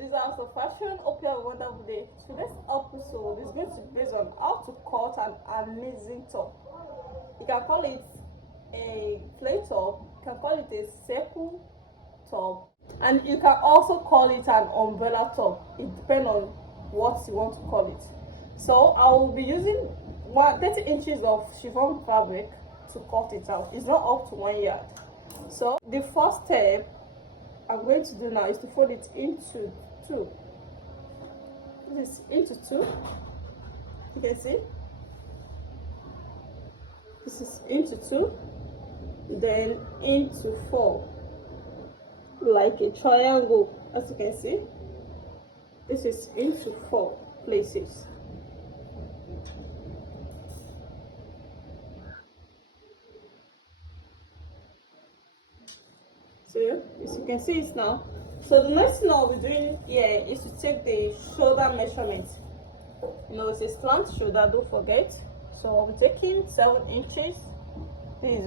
this House of Fashion. Hope you have a wonderful day. Today's episode is going to be based on how to cut an amazing top. You can call it a play top, you can call it a circle top, and you can also call it an umbrella top. It depends on what you want to call it. So I will be using 30 inches of chiffon fabric to cut it out. It's not up to 1 yard. So the first step I'm going to do now is to fold it into two. This is into two. You can see this is into two, then into four, like a triangle. As you can see, this is into four places. So as you can see it now. So the next thing I'll be doing here is to take the shoulder measurement. You know, it's a slant shoulder, don't forget. So I'll be taking 7 inches. This is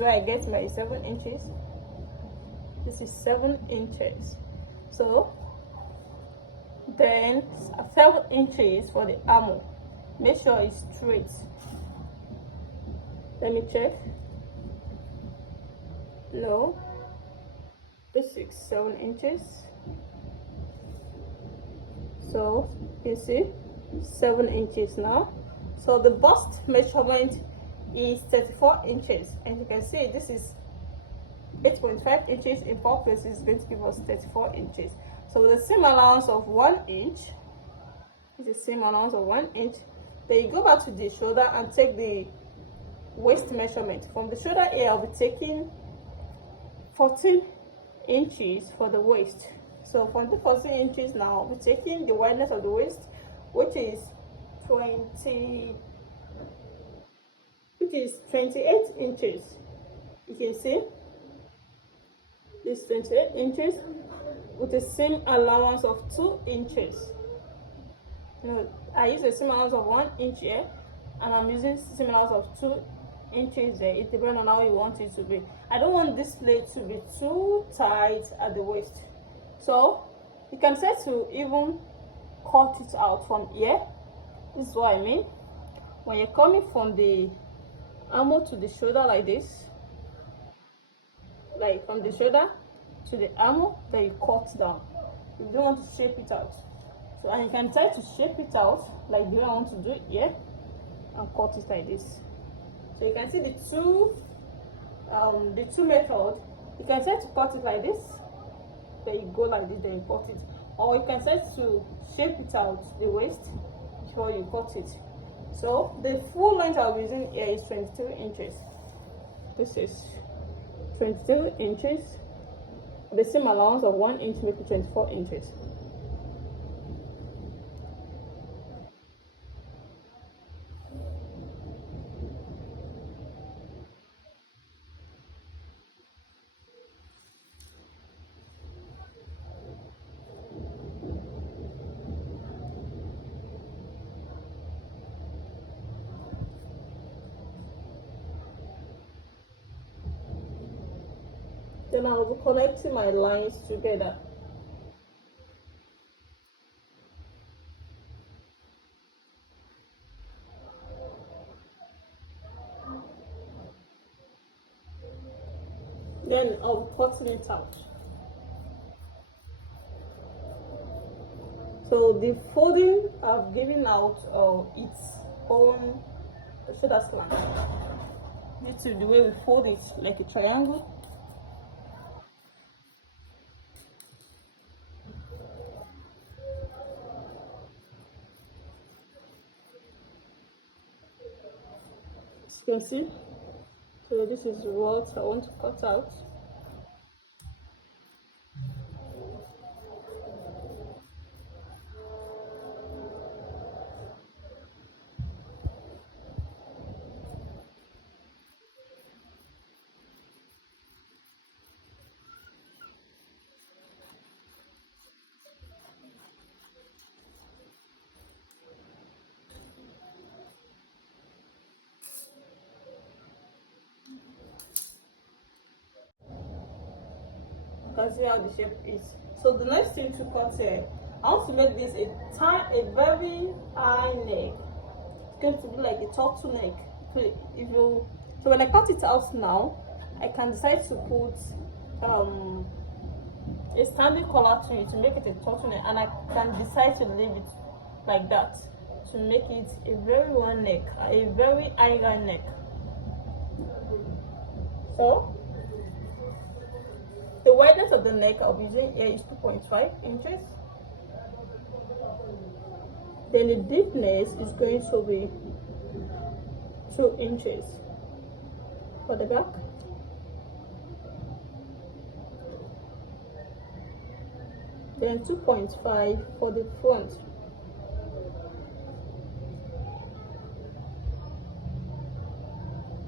where I get my 7 inches. This is 7 inches. So then 7 inches for the armhole. Make sure it's straight. Let me check. No, this is 7 inches. So you see 7 inches now. So the bust measurement is 34 inches, and you can see this is 8.5 inches in 4 places. Is going to give us 34 inches. So with the same allowance of 1 inch, it's the same allowance of 1 inch. Then you go back to the shoulder and take the waist measurement. From the shoulder here, I'll be taking 14 inches for the waist. So from the 14 inches now, we're taking the wideness of the waist, which is 28 inches. You can see this 28 inches with the same allowance of 2 inches. You know, I use the same allowance of 1 inch here, and I'm using the same allowance of 2 inches there. It depends on how you want it to be. I don't want this plate to be too tight at the waist, so you can try to even cut it out from here. This is what I mean. When you're coming from the armhole to the shoulder like this, like from the shoulder to the armhole, then you cut down. You don't want to shape it out. So, and you can try to shape it out like the way I want to do it here, and cut it like this. So you can see the two methods. You can try to cut it like this, then you go like this, then you cut it, or you can try to shape it out the waist before you cut it. So the full length I'll be using here is 22 inches. This is 22 inches. The same allowance of 1 inch make it 24 inches. Then I'll be connecting my lines together. Then I'll be cutting it out. So the folding I've given out its own shoulder slant due to the way we fold it like a triangle. As you can see, so this is what I want to cut out. You can see how the shape is. So the next thing to cut here, I want to make this a very high neck. It's going to be like a turtleneck. So when I cut it out now, I can decide to put a standing collar to it to make it a turtleneck, and I can decide to leave it like that to make it a very long neck, a very high neck. So the wideness of the neck I'll be using here is 2.5 inches. Then the deepness is going to be 2 inches for the back. Then 2.5 for the front.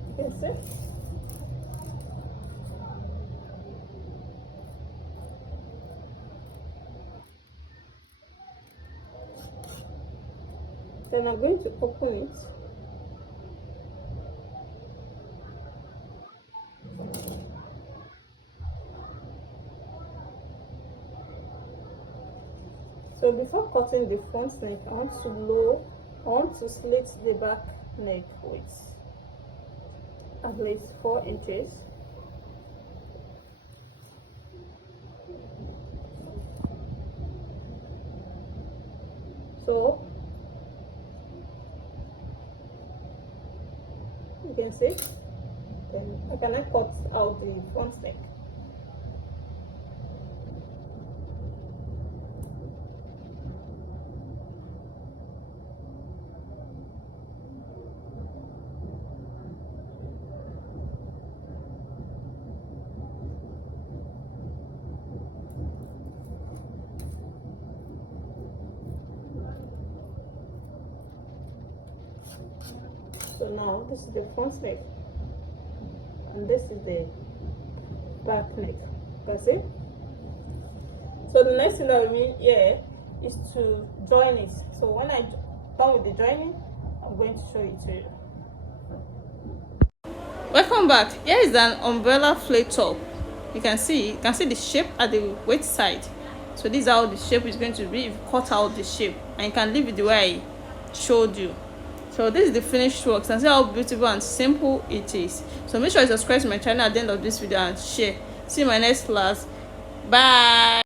You can see? Then I'm going to open it. So before cutting the front neck, I want to slit the back neck with at least 4 inches. So you can see, then I can cut out the front neck. So now this is the front neck and this is the back neck. You see? So the next thing that we need here is to join it. So when I done with the joining, I'm going to show it to you. Welcome back. Here is an umbrella flat top. You can see the shape at the waist side. So this is how the shape is going to be if you cut out the shape, and you can leave it the way I showed you. So this is the finished work, and see how beautiful and simple it is. So make sure you subscribe to my channel at the end of this video and share. See you in my next class. Bye.